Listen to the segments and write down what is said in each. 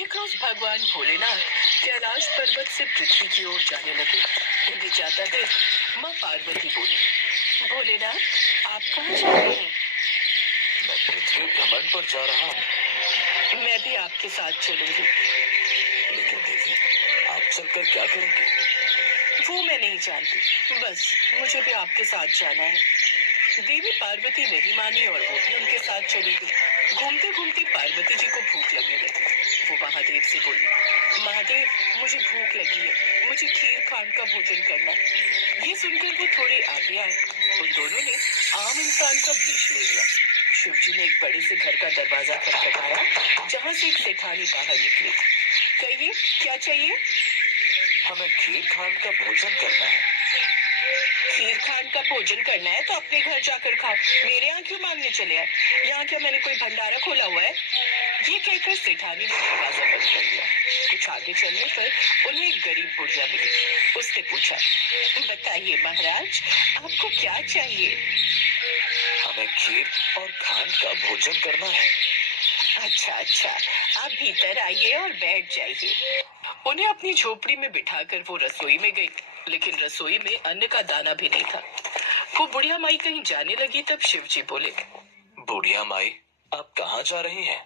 एक रोज भगवान भोलेनाथ कैलाश पर्वत से पृथ्वी की ओर जाने लगे। उन्हें जाता देख माँ पार्वती बोली, भोलेनाथ आप कहाँ जा रहे हैं? मैं पृथ्वी भ्रमण पर जा रहा हूँ। मैं भी आपके साथ चलूंगी। लेकिन देवी, आप चलकर क्या करेंगे? वो मैं नहीं जानती, बस मुझे भी आपके साथ जाना है। देवी पार्वती नहीं मानी और वो भी उनके साथ चली गई। घूमते घूमते पार्वती जी को भूख लगने लगी। वो महादेव से बोली, महादेव मुझे भूख लगी है, मुझे खीर खांड का भोजन करना है। ये सुनकर वो थोड़े आगे आए। उन दोनों ने आम इंसान का वेश ले लिया। शिव जी ने एक बड़े से घर का दरवाजा खटखटाया, जहाँ से एक सेठानी बाहर निकली। कहिए क्या चाहिए? हमें खीर खांड का भोजन करना है। खीर खांड का भोजन करना है तो अपने घर जाकर खाओ, मेरे यहाँ क्यों मांगने चले आए? यहाँ क्या मैंने कोई भंडारा खोला हुआ है? ये कहकर सेठानी ने दरवाजा बंद कर दिया। कुछ आगे चलने पर उन्हें एक गरीब बुढ़िया मिली। उसने पूछा, बताइए महाराज, आपको क्या चाहिए? हमें खीर और खांड का भोजन करना है। अच्छा अच्छा, आप भीतर आइए और बैठ जाइए। उन्हें अपनी झोपड़ी में बिठाकर वो रसोई में गई, लेकिन रसोई में अन्न का दाना भी नहीं था। वो बुढ़िया माई कहीं जाने लगी तब शिव जी बोले, बुढ़िया माई, आप कहाँ जा रही हैं?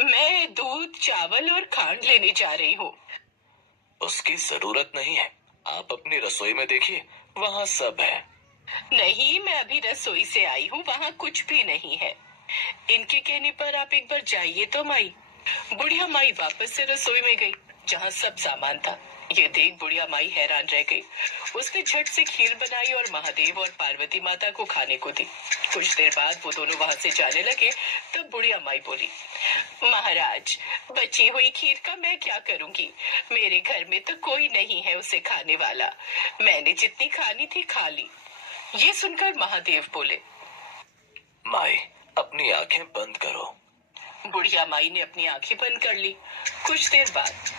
मैं दूध, चावल और खांड लेने जा रही हूँ। उसकी जरूरत नहीं है, आप अपनी रसोई में देखिए, वहाँ सब है। नहीं, मैं अभी रसोई से आई हूँ, वहाँ कुछ भी नहीं है। इनके कहने पर आप एक बार जाइए तो माई। बुढ़िया माई वापस से रसोई में गई, जहाँ सब सामान था। ये देख बुढ़िया माई हैरान रह गई। उसने झट से खीर बनाई और महादेव और पार्वती माता को खाने को दी। कुछ देर बाद वो दोनों वहाँ से जाने लगे। तब बुढ़िया माई बोली, महाराज, बची हुई खीर का मैं क्या करूंगी? मेरे घर में तो कोई नहीं है उसे खाने वाला। मैंने जितनी खानी थी खा ली। ये सुनकर महादेव बोले, माई, अपनी आंखें बंद करो। बुढ़िया माई ने अपनी आंखें बंद कर ली। कुछ देर बाद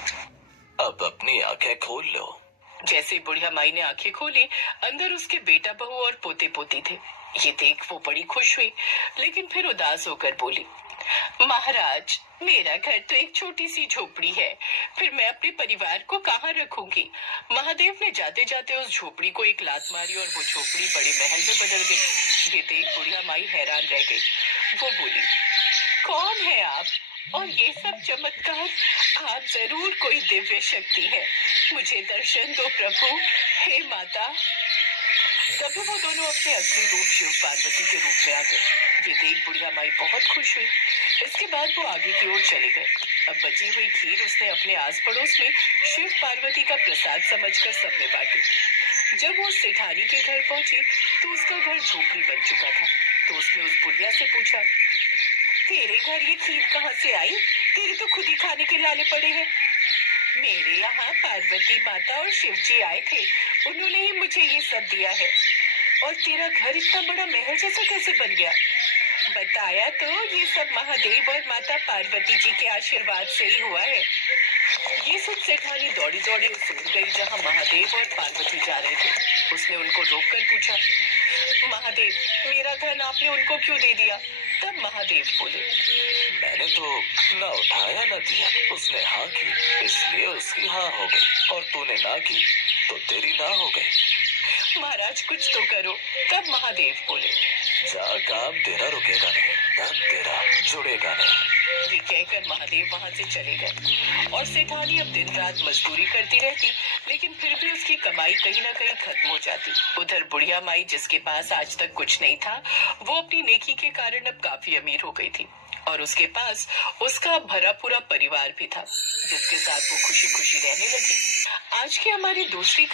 अब अपनी आंखें खोल लो। जैसे बुढ़िया माई ने आंखें खोली, अंदर उसके बेटा बहू और पोते पोती थे। ये देख वो बड़ी खुश हुई, लेकिन फिर उदास होकर बोली, महाराज, मेरा घर तो एक छोटी सी झोपड़ी है, फिर मैं अपने परिवार को कहाँ रखूंगी? महादेव ने जाते जाते उस झोपड़ी को एक लात मारी और वो झोपड़ी बड़े महल में बदल गई। ये देख बुढ़िया माई हैरान रह गई। वो बोली, कौन है आप और ये सब चमत्कार? आप जरूर कोई दिव्य शक्ति है, मुझे दर्शन दो प्रभु, हे माता। तभी वो दोनों अपने असली रूप शिव पार्वती के रूप में आ गए। ये देख बुढ़िया माई बहुत खुश हुई। इसके बाद वो आगे की ओर चले गए। अब बची हुई खीर उसने अपने आस पड़ोस में शिव पार्वती का प्रसाद समझकर सब में बांटी। जब वो सेठानी के घर पहुंची तो उसका घर झोपड़ी बन चुका था। तो उसने उस बुढ़िया से पूछा, तेरे घर ये खीर कहाँ से आई? तेरे तो खुद ही खाने के लाले पड़े हैं। मेरे यहाँ पार्वती माता और शिव जी आए थे, उन्होंने ही मुझे ये सब दिया है। और तेरा घर इतना बड़ा महल जैसा कैसे बन गया? बताया तो ये सब महादेव और माता पार्वती जी के आशीर्वाद से ही हुआ है। ये सुन सेठानी दौड़ी दौड़ी उस ओर गई जहाँ महादेव और पार्वती जा रहे थे। उसने उनको रोककर पूछा, महादेव, मेरा धन आपने उनको क्यों दे दिया? तब महादेव बोले, मैंने तो ना उठाया ना दिया, उसने हाँ की इसलिए उसकी हाँ हो गई, और तूने ना की तो तेरी ना हो गई। महाराज कुछ तो करो। तब महादेव बोले, जा, काम तेरा रुकेगा नहीं, धन तेरा जुड़ेगा नहीं। ये कहकर महादेव वहाँ से चले गए और सेठानी अब दिन रात मजदूरी करती रहती, लेकिन फिर भी उसकी कमाई कहीं ना कहीं खत्म हो जाती। उधर बुढ़िया माई, जिसके पास आज तक कुछ नहीं था, वो अपनी नेकी के कारण अब काफी अमीर हो गई थी और उसके पास उसका भरा पूरा परिवार भी था, जिसके साथ वो खुशी खुशी रहने लगी। आज की हमारी दूसरी